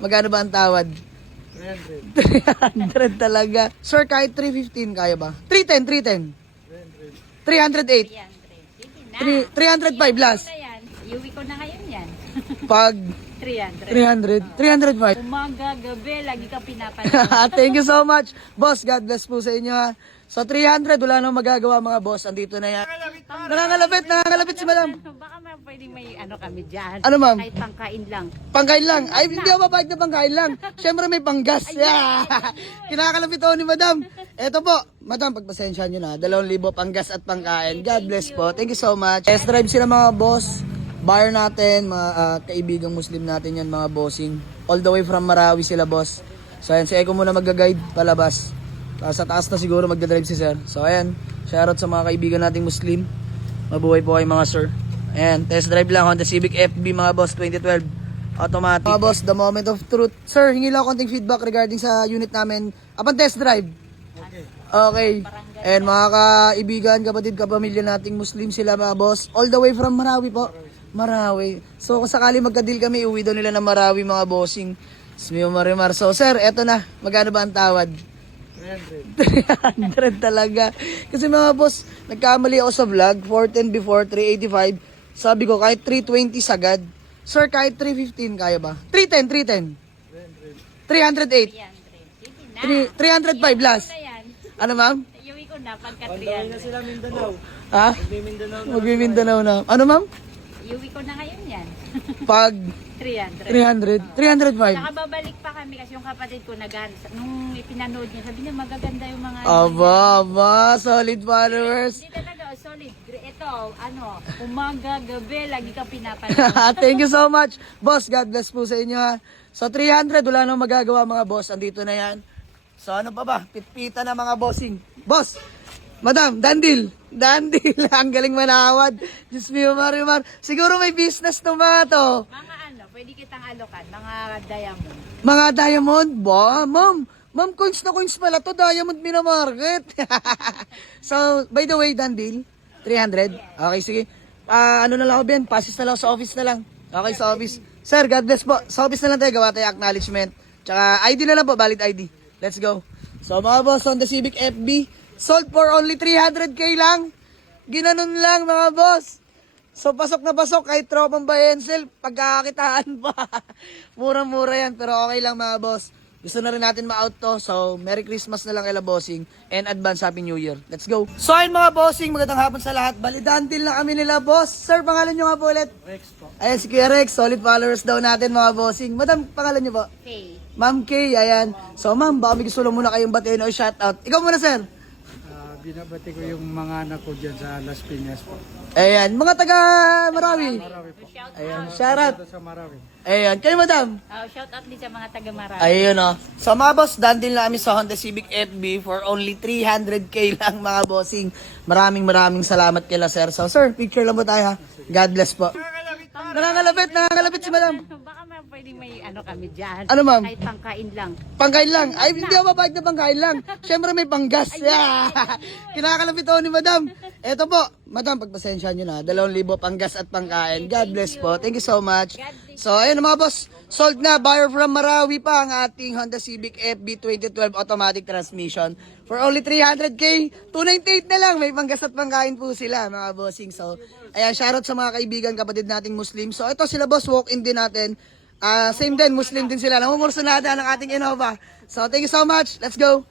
Magkano ba ang tawad? 300. 300 talaga. Sir, kahit 315 kaya ba? 310. 308. 305 last. Iuwi ko na ngayon yan. Pag 300. 305. Umaga, gabi, lagi ka pinapanood. Thank you so much. Boss, God bless po sa inyo ha. So 300, wala nang magagawa mga boss. Andito na yan. Nangangalapit si madam. Baka pwedeng may ano kami dyan. Ano, ma'am? Kahit pangkain lang. Pangkain lang. Ay, hindi ako mabait na pangkain lang. Siyempre may panggas. Yeah. Kinakalapit ako ni madam. Eto po, madam, pagpasensyahan nyo na. 2,000 panggas at pangkain. God bless po. Thank you so much. Test drive sila mga boss. Buyer natin, mga kaibigang Muslim natin yan, mga bossing. All the way from Marawi sila, boss. So ayan, si Eko muna mag-guide palabas. Sa taas na siguro magdadrive si sir. So ayan, shoutout sa mga kaibigan nating Muslim. Mabuhay po kayo mga sir. Ayan, test drive lang, Honda Civic FB mga boss 2012. Automatic. Mga boss, the moment of truth. Sir, hingi lang konting feedback regarding sa unit namin. Upon test drive. Okay. And mga kaibigan, kapatid, kapamilya nating Muslim sila mga boss. All the way from Marawi po. Marawi. So kung sakali magka-deal kami, uwi daw nila ng Marawi mga bossing. Smio Marimar. So sir, eto na. Magkano ba ang tawad? 300. 300 talaga. Kasi mga boss, nagkamali ako sa vlog. 410 before, 385. Sabi ko, kahit 320 sagad. Sir, kahit 315 kaya ba? 310. 308. 305 last. Ano ma'am? Iuwi ko na pagka On the way na 300. sila Mindanao. Ha? Mindanao na. Mag-Mindanao na. Ano ma'am? Iuwi ko na ngayon yan. Pag 300. 305. Saka babalik pa kami kasi yung kapatid ko nung ipinanood niya, sabi niya magaganda yung mga Aba, solid followers. Hindi talaga, solid. Ito, umaga, gabi, lagi ka pinapanood. Thank you so much. Boss, God bless po sa inyo ha. So 300, wala nang magagawa mga boss. Andito na yan. So ano pa ba? Pitpita na mga bossing. Boss, madam, dandil. Ang galing manawad. Diyos mio, Marimar. Siguro may business to mga to. Mga pwede kitang alokan, mga diamond. Mga diamond? Ba, ma'am. Ma'am, coins na coins pala to. Diamond minamarket. So, by the way, dandil. 300? Okay, sige. Ano na lang ako, Ben? Passes na lang sa office na lang. Okay, sa office. Sir, God bless po. Sa office na lang tayo. Gawa tayo acknowledgement. Tsaka ID na lang po. Valid ID. Let's go. So, mga boss, Honda Civic FB. Sold for only 300k lang. Ginanon lang, mga boss. So, pasok na pasok. Kahit tropang Bayensel, pagkakakitaan pa. Murang-mura yan. Pero okay lang, mga boss. Gusto na rin natin ma-out to. So, Merry Christmas na lang kay bossing. And advance Happy New Year. Let's go. So, ayun mga bossing. Magandang hapon sa lahat. Balidantil na kami nila, boss. Sir, pangalan nyo nga po ulit. Rex po. Ayan, si Kuya Rex. Solid followers daw natin, mga bossing. Madam, pangalan nyo po? Okay. Ma'am Kay, ayan. So, ma'am, baka may gusto lang muna kayong batiin o shoutout. Ikaw muna, sir. Binabati ko yung mga anak ko dyan sa Las Piñas po. Ayan, mga taga Marawi. Marawi po. Ayan, shoutout. Sa Marawi. Ayan, kayo, madam. Shout out din sa mga taga Marami. Ayun o. So mga boss, dandil na kami sa Honda Civic FB for only 300k lang mga bossing. Maraming salamat kila sir. So sir, picture lang po tayo ha. God bless po. Nangangalapit si madam. Baka pwedeng may kami dyan. Ano, ma'am? Kahit pangkain lang. Pangkain lang. Ay, hindi ako mabait na pangkain lang. Siyempre may panggas. Yeah. Kinakalapit ako ni madam. Eto po, madam, pagpasensyahan nyo na. 2,000 panggas at pangkain. God bless po. Thank you so much. So, ayun mga boss. Sold na. Buyer from Marawi pa ang ating Honda Civic FB 2012 automatic transmission. For only 300k, 298 na lang. May panggas at pangkain po sila, mga bossing. So, ayan, shoutout sa mga kaibigan, kapatid nating Muslim. So, ito sila boss, walk-in din natin. Same din, Muslim din sila. Namumursunada ng ating Innova. So, thank you so much. Let's go.